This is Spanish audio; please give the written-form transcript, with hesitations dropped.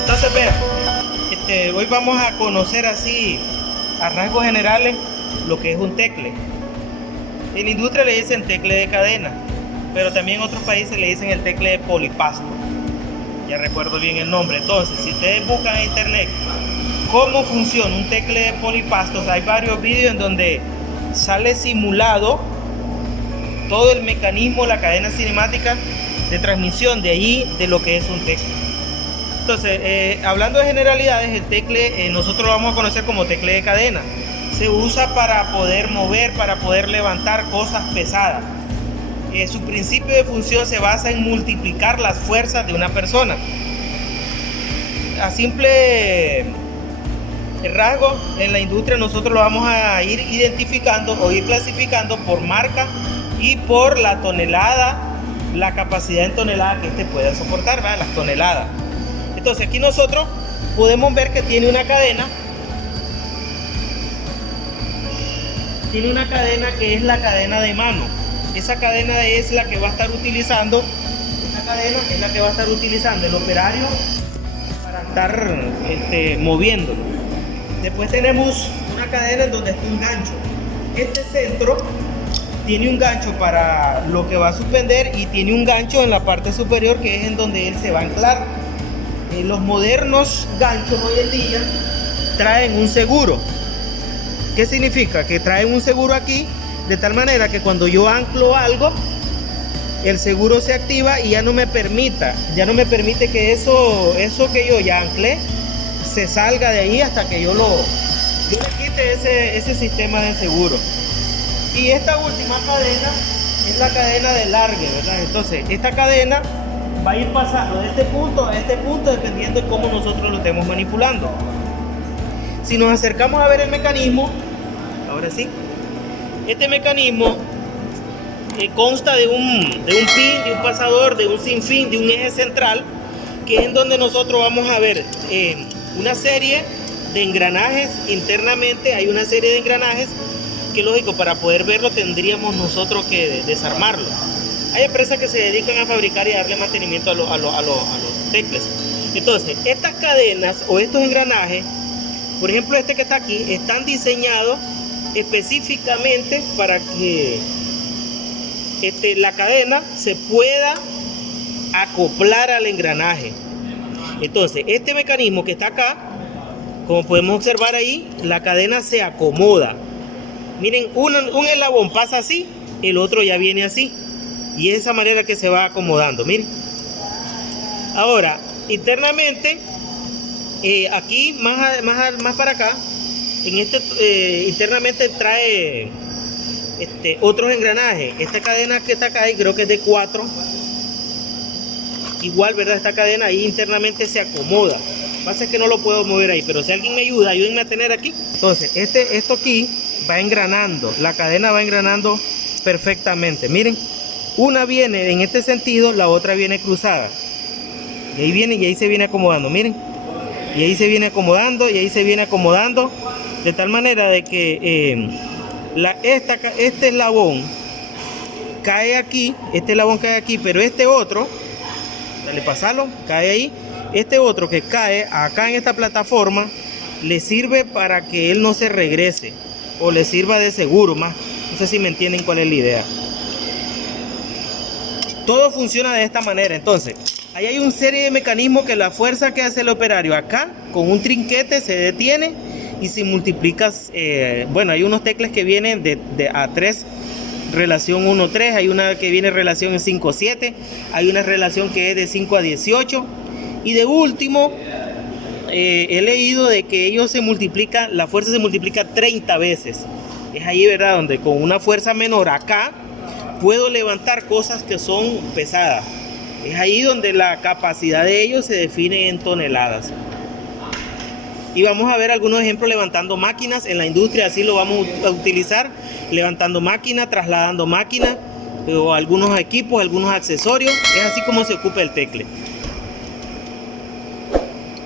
Entonces, vean, hoy vamos a conocer así, a rasgos generales, lo que es un tecle. En la industria le dicen tecle de cadena, pero también en otros países le dicen el tecle de polipasto. Ya recuerdo bien el nombre. Entonces, si ustedes buscan en internet cómo funciona un tecle de polipastos, hay varios vídeos en donde sale simulado todo el mecanismo, la cadena cinemática de transmisión de allí de lo que es un tecle. Entonces, hablando de generalidades, el tecle nosotros lo vamos a conocer como tecle de cadena. Se usa para poder mover, para poder levantar cosas pesadas. Su principio de función se basa en multiplicar las fuerzas de una persona. A simple rasgo, en la industria nosotros lo vamos a ir identificando o ir clasificando por marca y por la tonelada, la capacidad en toneladas que este pueda soportar, ¿verdad? Las toneladas. Entonces aquí nosotros podemos ver que tiene una cadena. Tiene una cadena que es la cadena de mano. Esa cadena es la que va a estar utilizando, el operario para estar moviéndolo. Después tenemos una cadena en donde está un gancho. Este centro tiene un gancho para lo que va a suspender y tiene un gancho en la parte superior que es en donde él se va a anclar. Los modernos ganchos hoy en día traen un seguro. ¿Qué significa? Que traen un seguro aquí, de tal manera que cuando yo anclo algo, el seguro se activa y ya no me permite que eso que yo ya anclé se salga de ahí hasta que yo le quite ese sistema de seguro. Y esta última cadena es la cadena de largue, ¿verdad? Entonces, esta cadena va a ir pasando de este punto a este punto dependiendo de cómo nosotros lo estemos manipulando. Si nos acercamos a ver el mecanismo, ahora sí, este mecanismo consta de un pin, de un pasador, de un sinfín, de un eje central, que es en donde nosotros vamos a ver una serie de engranajes. Internamente hay una serie de engranajes que, lógico, para poder verlo tendríamos nosotros que desarmarlo. Hay empresas que se dedican a fabricar y a darle mantenimiento a los tecles. Entonces, estas cadenas o estos engranajes, por ejemplo este que está aquí, están diseñados específicamente para que la cadena se pueda acoplar al engranaje. Entonces, este mecanismo que está acá, como podemos observar ahí, la cadena se acomoda. Miren, un eslabón pasa así, el otro ya viene así. Y es esa manera que se va acomodando, miren. Ahora, internamente, aquí más para acá, internamente trae otros engranajes. Esta cadena que está acá, creo que es de 4. Igual, ¿verdad? Esta cadena ahí internamente se acomoda. Lo que pasa es que no lo puedo mover ahí, pero si alguien me ayuda, ayúdenme a tener aquí. Entonces, esto aquí va engranando, la cadena va engranando perfectamente. Miren, una viene en este sentido, la otra viene cruzada. Y ahí viene y ahí se viene acomodando, miren. Y ahí se viene acomodando y ahí se viene acomodando. De tal manera de que este eslabón cae aquí, pero este otro, dale, pasalo, cae ahí. Este otro que cae acá en esta plataforma le sirve para que él no se regrese o le sirva de seguro más. No sé si me entienden cuál es la idea. Todo funciona de esta manera. Entonces, ahí hay una serie de mecanismos que la fuerza que hace el operario acá con un trinquete se detiene y si multiplicas, bueno, hay unos tecles que vienen de A3 relación 1-3, hay una que viene relación en 5-7, hay una relación que es de 5 a 18 y de último he leído de que la fuerza se multiplica 30 veces. Es ahí, ¿verdad? Donde con una fuerza menor acá puedo levantar cosas que son pesadas. Es ahí donde la capacidad de ellos se define en toneladas. Y vamos a ver algunos ejemplos levantando máquinas. En la industria así lo vamos a utilizar, levantando máquinas, trasladando máquinas, o algunos equipos, algunos accesorios. Es así como se ocupa el tecle.